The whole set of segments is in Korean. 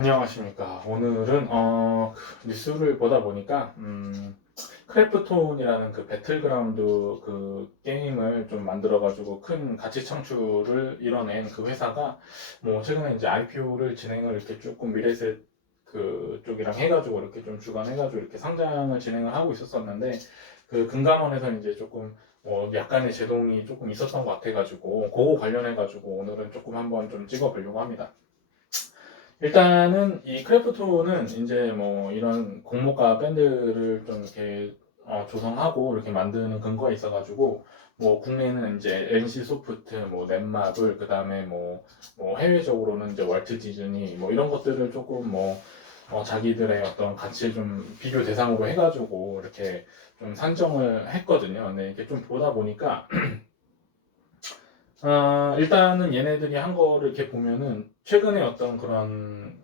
안녕하십니까. 오늘은 뉴스를 보다 보니까 크래프톤이라는 그 배틀그라운드 그 게임을 좀 만들어가지고 큰 가치 창출을 이뤄낸 그 회사가 뭐 최근에 이제 IPO를 진행을 이렇게 조금 미래에셋 그 쪽이랑 해가지고 이렇게 좀 주관해가지고 이렇게 상장을 진행을 하고 있었었는데 그 금감원에서 이제 조금 뭐 약간의 제동이 조금 있었던 것 같아가지고 그거 관련해가지고 오늘은 조금 한번 좀 찍어보려고 합니다. 일단은 이 크래프톤은 이제 뭐 이런 공모가 밴드를 좀 이렇게 조성하고 이렇게 만드는 근거에 있어가지고 뭐 국내는 이제 NC 소프트, 뭐 넷마블, 그다음에 뭐 해외적으로는 이제 월트 디즈니 뭐 이런 것들을 조금 뭐 자기들의 어떤 가치를 좀 비교 대상으로 해가지고 이렇게 좀 산정을 했거든요. 근데 이렇게 좀 보다 보니까 일단은 얘네들이 한 거를 이렇게 보면은 최근에 어떤 그런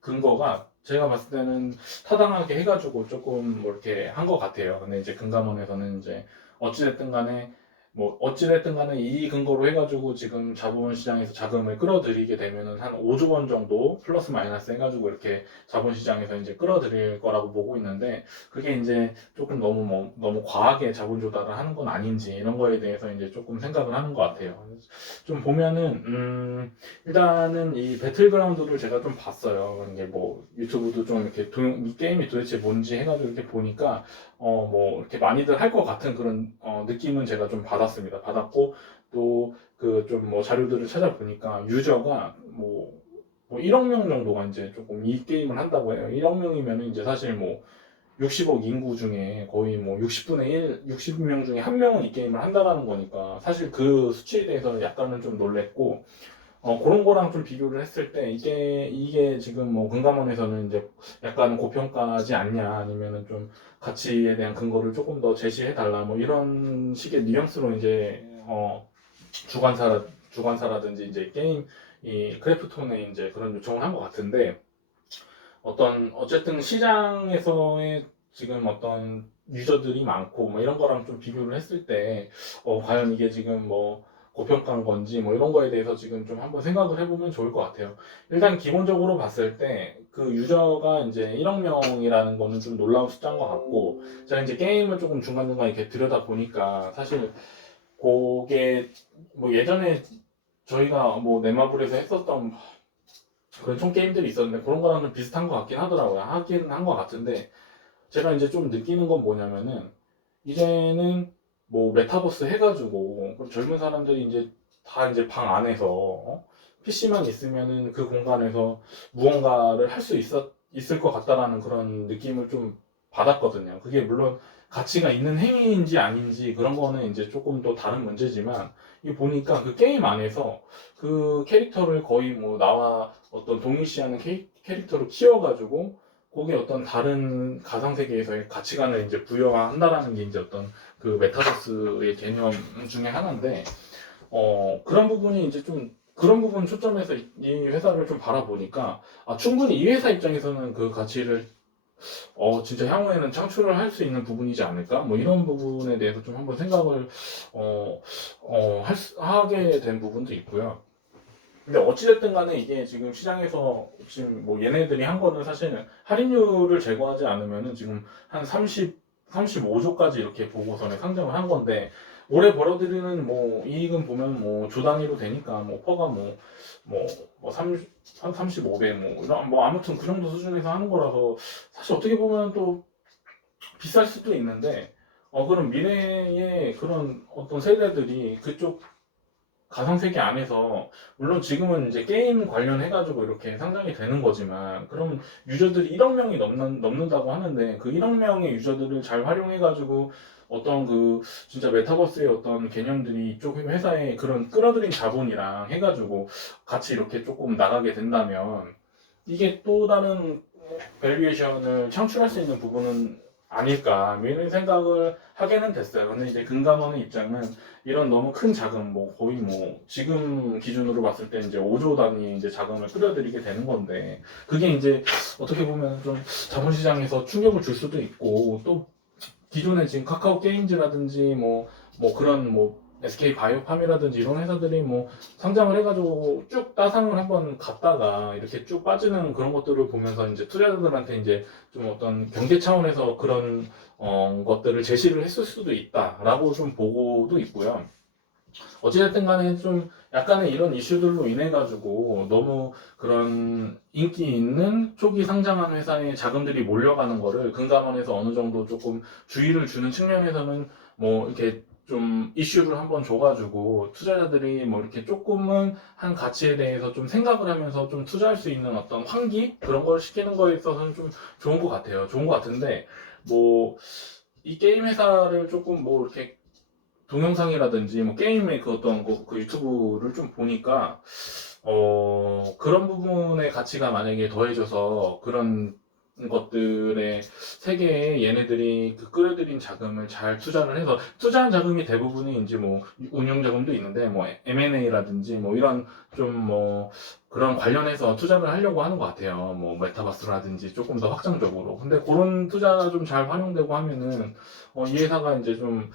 근거가 제가 봤을 때는 타당하게 해가지고 조금 뭐 이렇게 한 것 같아요. 근데 이제 금감원에서는 이제 어찌됐든 간에 뭐 어찌됐든 간에 이 근거로 해가지고 지금 자본시장에서 자금을 끌어들이게 되면은 한 5조 원 정도 플러스 마이너스 해가지고 이렇게 자본시장에서 이제 끌어들일 거라고 보고 있는데 그게 이제 조금 너무 과하게 자본 조달을 하는 건 아닌지 이런 거에 대해서 이제 조금 생각을 하는 것 같아요. 좀 보면은 일단은 이 배틀그라운드를 제가 좀 봤어요. 이게 뭐 유튜브도 좀 이렇게 이 게임이 도대체 뭔지 해가지고 이렇게 보니까 뭐 이렇게 많이들 할 것 같은 그런 느낌은 제가 좀 받았습니다. 받았고 또 그 좀 뭐 자료들을 찾아보니까 유저가 뭐 1억 명 정도가 이제 조금 이 게임을 한다고 해요. 1억 명이면 이제 사실 뭐 60억 인구 중에 거의 뭐 60분의 1, 60명 중에 한 명은 이 게임을 한다라는 거니까 사실 그 수치에 대해서 약간은 좀 놀랬고 그런 거랑 좀 비교를 했을 때 이게 지금 뭐 금감원에서는 이제 약간 고평가지 않냐 아니면은 좀 가치에 대한 근거를 조금 더 제시해 달라 뭐 이런 식의 뉘앙스로 이제 주관사라든지 이제 게임 이 크래프톤에 이제 그런 요청을 한 것 같은데 어쨌든 시장에서의 지금 어떤 유저들이 많고 뭐 이런 거랑 좀 비교를 했을 때 과연 이게 지금 뭐 고평가인 건지 뭐 이런 거에 대해서 지금 좀 한번 생각을 해보면 좋을 것 같아요. 일단 기본적으로 봤을 때 그 유저가 이제 1억 명이라는 거는 좀 놀라운 숫자인 것 같고 제가 이제 게임을 조금 중간중간 이렇게 들여다 보니까 사실 그게 뭐 예전에 저희가 뭐 네마블에서 했었던 그런 총 게임들이 있었는데 그런 거랑 좀 비슷한 것 같긴 하더라고요. 하긴 한 것 같은데 제가 이제 좀 느끼는 건 뭐냐면은 이제는 뭐 메타버스 해가지고 그럼 젊은 사람들이 이제 다 이제 방 안에서 PC만 있으면은 그 공간에서 무언가를 할 수 있을 것 같다라는 그런 느낌을 좀 받았거든요. 그게 물론 가치가 있는 행위인지 아닌지 그런 거는 이제 조금 더 다른 문제지만 이 보니까 그 게임 안에서 그 캐릭터를 거의 뭐 나와 어떤 동일시하는 캐릭터를 키워가지고 거기에 어떤 다른 가상세계에서의 가치관을 이제 부여한다라는 게 이제 어떤 그 메타버스의 개념 중에 하나인데, 그런 부분이 이제 좀, 그런 부분 초점에서 이 회사를 좀 바라보니까, 충분히 이 회사 입장에서는 그 가치를, 진짜 향후에는 창출을 할 수 있는 부분이지 않을까? 뭐 이런 부분에 대해서 좀 한번 생각을, 하게 된 부분도 있고요. 근데 어찌됐든 간에 이게 지금 시장에서 지금 뭐 얘네들이 한 거는 사실은 할인율을 제거하지 않으면은 지금 한 35조까지 이렇게 보고서는 상장을 한 건데 올해 벌어들이는 뭐 이익은 보면 뭐 주 단위로 되니까 뭐 퍼가 뭐 35배 뭐 이런 뭐 아무튼 그 정도 수준에서 하는 거라서 사실 어떻게 보면 또 비쌀 수도 있는데 그런 미래의 그런 어떤 세대들이 그쪽 가상세계 안에서 물론 지금은 이제 게임 관련해가지고 이렇게 상장이 되는 거지만 그럼 유저들이 1억 명이 넘는다고 하는데 그 1억 명의 유저들을 잘 활용해가지고 어떤 그 진짜 메타버스의 어떤 개념들이 이쪽 회사의 그런 끌어들인 자본이랑 해가지고 같이 이렇게 조금 나가게 된다면 이게 또 다른 밸류에이션을 창출할 수 있는 부분은 아닐까 뭐 이런 생각을 하게는 됐어요. 근데 이제 금감원의 입장은 이런 너무 큰 자금 뭐 거의 뭐 지금 기준으로 봤을 때 이제 5조 단위 이제 자금을 끌어들이게 되는 건데 그게 이제 어떻게 보면 좀 자본시장에서 충격을 줄 수도 있고 또 기존에 지금 카카오 게임즈라든지 뭐 그런 뭐 SK 바이오팜이라든지 이런 회사들이 뭐 상장을 해가지고 쭉 따상을 한번 갔다가 이렇게 쭉 빠지는 그런 것들을 보면서 이제 투자자들한테 이제 좀 어떤 경제 차원에서 그런 것들을 제시를 했을 수도 있다라고 좀 보고도 있고요. 어찌됐든 간에 좀 약간의 이런 이슈들로 인해 가지고 너무 그런 인기 있는 초기 상장한 회사의 자금들이 몰려가는 거를 금감원에서 어느 정도 조금 주의를 주는 측면에서는 뭐 이렇게 좀 이슈를 한번 줘가지고 투자자들이 뭐 이렇게 조금은 한 가치에 대해서 좀 생각을 하면서 좀 투자할 수 있는 어떤 환기 그런 걸 시키는 거에 있어서는 좀 좋은 것 같아요. 좋은 것 같은데 뭐 이 게임 회사를 조금 뭐 이렇게 동영상이라든지 뭐 게임의 그 어떤 그 유튜브를 좀 보니까 그런 부분의 가치가 만약에 더해져서 그런 것들의 세계에 얘네들이 그 끌어들인 자금을 잘 투자를 해서 투자한 자금이 대부분이 이제 뭐 운용 자금도 있는데 뭐 M&A라든지 뭐 이런 좀 뭐 그런 관련해서 투자를 하려고 하는 것 같아요. 뭐 메타버스라든지 조금 더 확장적으로. 근데 그런 투자가 좀 잘 활용되고 하면은 이 회사가 이제 좀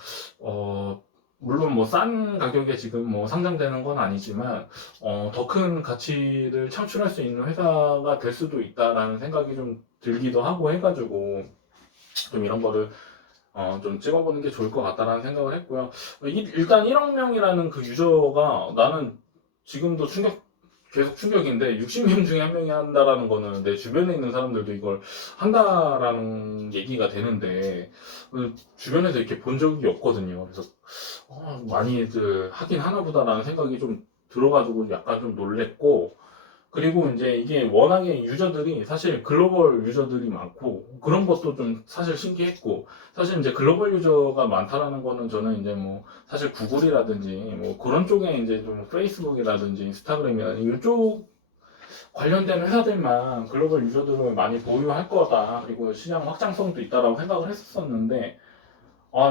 물론 뭐 싼 가격에 지금 뭐 상장되는 건 아니지만 더 큰 가치를 창출할 수 있는 회사가 될 수도 있다라는 생각이 좀 들기도 하고 해가지고 좀 이런 거를 좀 찍어보는 게 좋을 것 같다라는 생각을 했고요. 일단 1억 명이라는 그 유저가 나는 지금도 계속 충격인데 60명 중에 한 명이 한다라는 거는 내 주변에 있는 사람들도 이걸 한다라는 얘기가 되는데 주변에서 이렇게 본 적이 없거든요. 그래서 많이들 하긴 하나 보다라는 생각이 좀 들어가지고 약간 좀 놀랬고 그리고 이제 이게 워낙에 유저들이 사실 글로벌 유저들이 많고 그런 것도 좀 사실 신기했고 사실 이제 글로벌 유저가 많다라는 거는 저는 이제 뭐 사실 구글이라든지 뭐 그런 쪽에 이제 좀 페이스북이라든지 인스타그램이라든지 이쪽 관련된 회사들만 글로벌 유저들을 많이 보유할 거다 그리고 시장 확장성도 있다라고 생각을 했었는데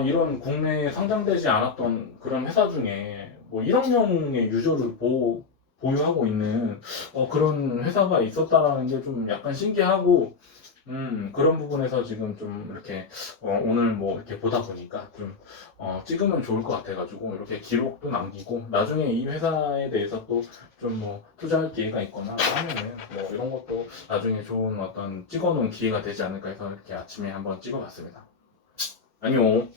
이런 국내에 상장되지 않았던 그런 회사 중에 뭐 1억 명의 유저를 보유하고 있는 그런 회사가 있었다라는 게 좀 약간 신기하고 그런 부분에서 지금 좀 이렇게 오늘 뭐 이렇게 보다 보니까 좀 찍으면 좋을 것 같아가지고 이렇게 기록도 남기고 나중에 이 회사에 대해서 또 좀 뭐 투자할 기회가 있거나 하면은 뭐 이런 것도 나중에 좋은 어떤 찍어놓은 기회가 되지 않을까 해서 이렇게 아침에 한번 찍어봤습니다. 안녕.